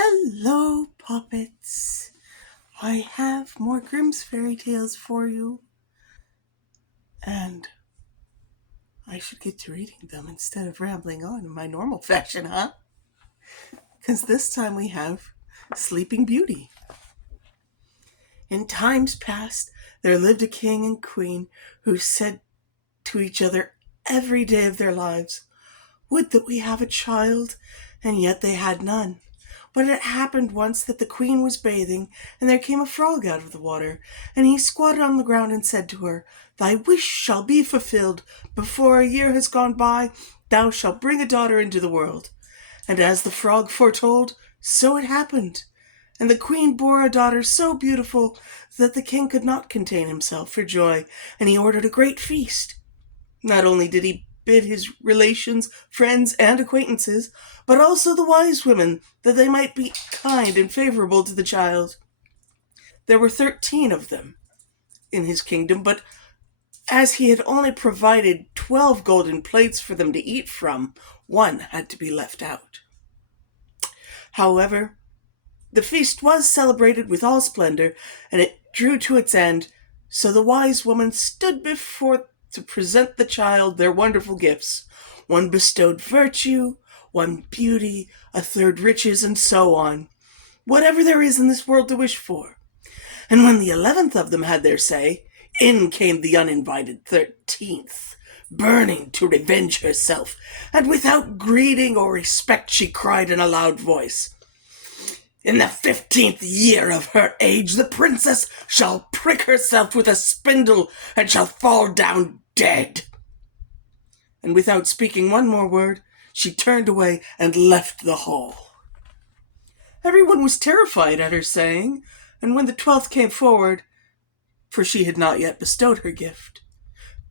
Hello, puppets. I have more Grimm's fairy tales for you, and I should get to reading them instead of rambling on in my normal fashion, huh? Because this time we have Sleeping Beauty. In times past, there lived a king and queen who said to each other every day of their lives, "Would that we have a child," and yet they had none. But it happened once that the queen was bathing, and there came a frog out of the water, and he squatted on the ground and said to her, "Thy wish shall be fulfilled. Before a year has gone by, thou shalt bring a daughter into the world." And as the frog foretold, so it happened. And the queen bore a daughter so beautiful that the king could not contain himself for joy, and he ordered a great feast. Not only did he bid his relations, friends, and acquaintances, but also the wise women, that they might be kind and favorable to the child. There were 13 of them in his kingdom, but as he had only provided 12 golden plates for them to eat from, one had to be left out. However, the feast was celebrated with all splendor, and it drew to its end, so the wise woman stood before to present the child their wonderful gifts. One bestowed virtue, one beauty, a third riches, and so on. Whatever there is in this world to wish for. And when the 11th of them had their say, in came the uninvited 13th, burning to revenge herself, and without greeting or respect she cried in a loud voice, "In the 15th year of her age, the princess shall prick herself with a spindle and shall fall down dead." And without speaking one more word, she turned away and left the hall. Everyone was terrified at her saying, and when the 12th came forward, for she had not yet bestowed her gift,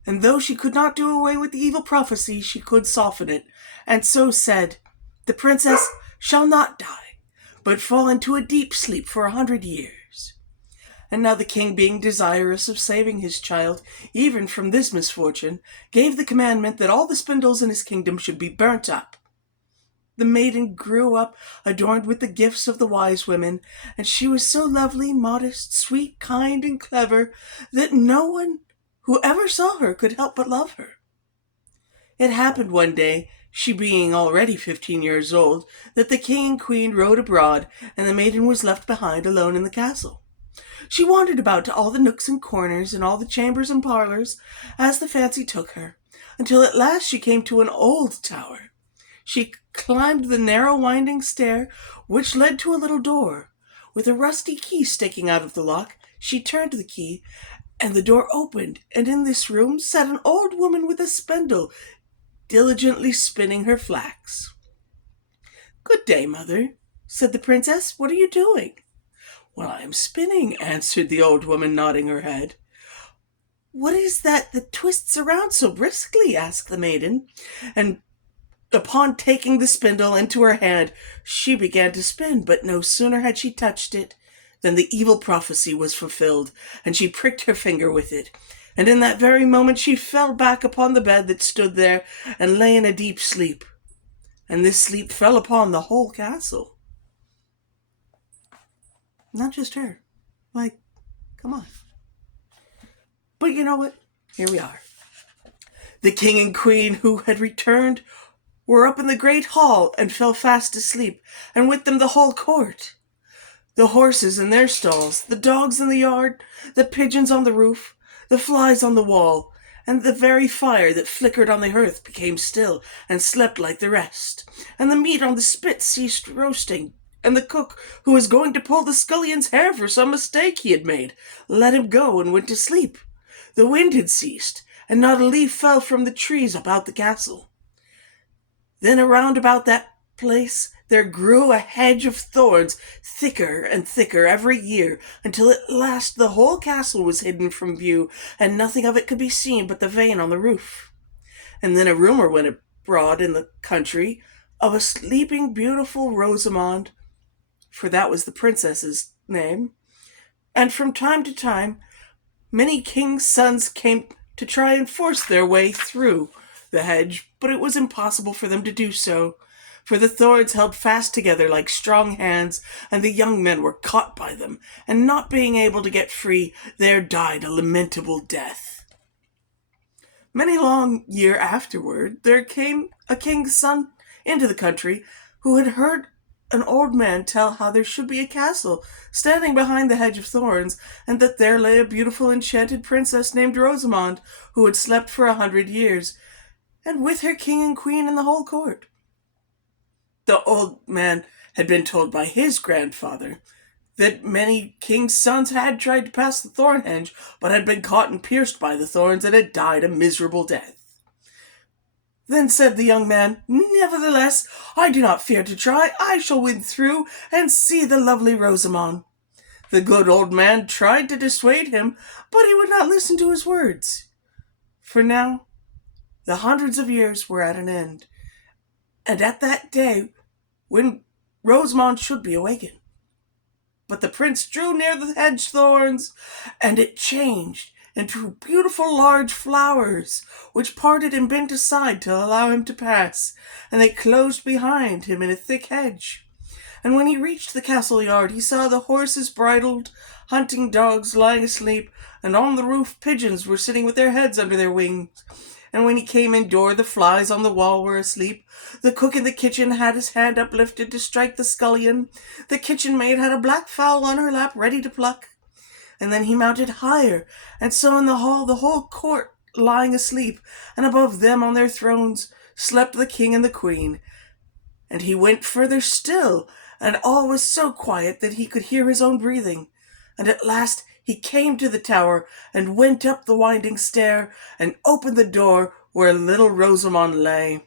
and though she could not do away with the evil prophecy, she could soften it, and so said, "The princess shall not die, but fall into a deep sleep for 100 years." And now the king, being desirous of saving his child even from this misfortune, gave the commandment that all the spindles in his kingdom should be burnt up. The maiden grew up adorned with the gifts of the wise women, and she was so lovely, modest, sweet, kind, and clever that no one who ever saw her could help but love her. It happened one day, she being already 15 years old, that the king and queen rode abroad, and the maiden was left behind alone in the castle. She wandered about to all the nooks and corners, and all the chambers and parlors, as the fancy took her, until at last she came to an old tower. She climbed the narrow winding stair, which led to a little door. With a rusty key sticking out of the lock, she turned the key, and the door opened, and in this room sat an old woman with a spindle, diligently spinning her flax. "Good day, mother," said the princess. "What are you doing?" "Well, I am spinning," answered the old woman, nodding her head. "What is that twists around so briskly?" asked the maiden, and upon taking the spindle into her hand, she began to spin, but no sooner had she touched it than the evil prophecy was fulfilled, and she pricked her finger with it. And in that very moment she fell back upon the bed that stood there, and lay in a deep sleep. And this sleep fell upon the whole castle. Not just her. Like, come on. But you know what? Here we are. The king and queen, who had returned, were up in the great hall and fell fast asleep, and with them the whole court. The horses in their stalls, the dogs in the yard, the pigeons on the roof, the flies on the wall, and the very fire that flickered on the hearth became still and slept like the rest, and the meat on the spit ceased roasting, and the cook, who was going to pull the scullion's hair for some mistake he had made, let him go and went to sleep. The wind had ceased, and not a leaf fell from the trees about the castle. Then around about that place there grew a hedge of thorns, thicker and thicker every year, until at last the whole castle was hidden from view, and nothing of it could be seen but the vane on the roof. And then a rumor went abroad in the country of a sleeping beautiful Rosamond, for that was the princess's name, and from time to time many kings' sons came to try and force their way through the hedge, but it was impossible for them to do so, For the thorns held fast together like strong hands, and the young men were caught by them, and not being able to get free, there died a lamentable death. Many long year afterward, there came a king's son into the country who had heard an old man tell how there should be a castle standing behind the hedge of thorns, and that there lay a beautiful enchanted princess named Rosamond, who had slept for 100 years, and with her king and queen and the whole court. The old man had been told by his grandfather that many kings' sons had tried to pass the thorn hedge, but had been caught and pierced by the thorns and had died a miserable death. Then said the young man, "Nevertheless, I do not fear to try. I shall win through and see the lovely Rosamond." The good old man tried to dissuade him, but he would not listen to his words. For now, the hundreds of years were at an end, and at that day when Rosamond should be awakened. But the prince drew near the hedge thorns, and it changed into beautiful large flowers, which parted and bent aside to allow him to pass, and they closed behind him in a thick hedge. And when he reached the castle yard, he saw the horses bridled, hunting dogs lying asleep, and on the roof pigeons were sitting with their heads under their wings. And when he came indoor, the flies on the wall were asleep. The cook in the kitchen had his hand uplifted to strike the scullion. The kitchen maid had a black fowl on her lap ready to pluck. And then he mounted higher, and saw in the hall the whole court lying asleep, and above them on their thrones slept the king and the queen. And he went further still, and all was so quiet that he could hear his own breathing. And at last he came to the tower, and went up the winding stair, and opened the door where little Rosamond lay.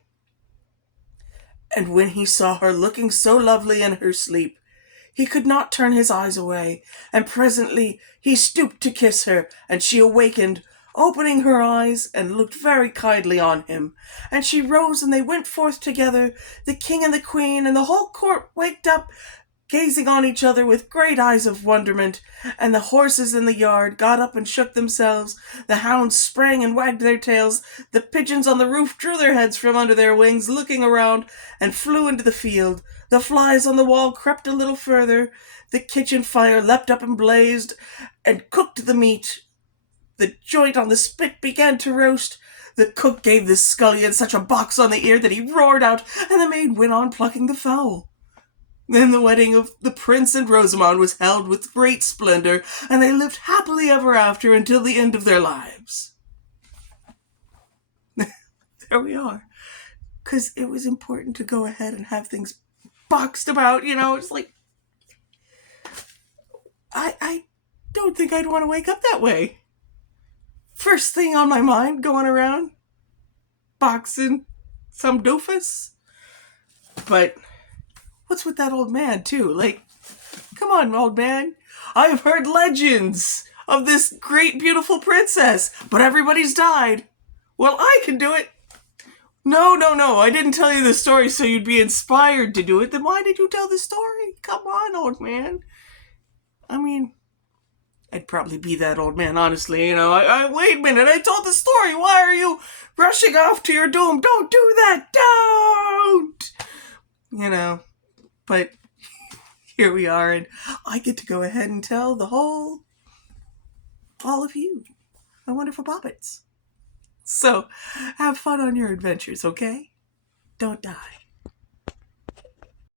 And when he saw her looking so lovely in her sleep, he could not turn his eyes away, and presently he stooped to kiss her, and she awakened, opening her eyes, and looked very kindly on him. And she rose, and they went forth together, the king and the queen, and the whole court waked up, gazing on each other with great eyes of wonderment. And the horses in the yard got up and shook themselves, the hounds sprang and wagged their tails, the pigeons on the roof drew their heads from under their wings, looking around, and flew into the field. The flies on the wall crept a little further, the kitchen fire leapt up and blazed, and cooked the meat. The joint on the spit began to roast. The cook gave the scullion such a box on the ear that he roared out, and the maid went on plucking the fowl. Then the wedding of the prince and Rosamond was held with great splendor, and they lived happily ever after until the end of their lives. There we are. Because it was important to go ahead and have things boxed about, it's like, I don't think I'd want to wake up that way. First thing on my mind, going around, boxing some doofus. But what's with that old man, too? Like, come on, old man. I've heard legends of this great, beautiful princess, but everybody's died. Well, I can do it. No, I didn't tell you the story so you'd be inspired to do it. Then why did you tell the story? Come on, old man. I mean, I'd probably be that old man, honestly. Wait a minute, I told the story. Why are you rushing off to your doom? Don't do that. Don't! But here we are, and I get to go ahead and tell all of you, my wonderful puppets. So, have fun on your adventures, okay? Don't die.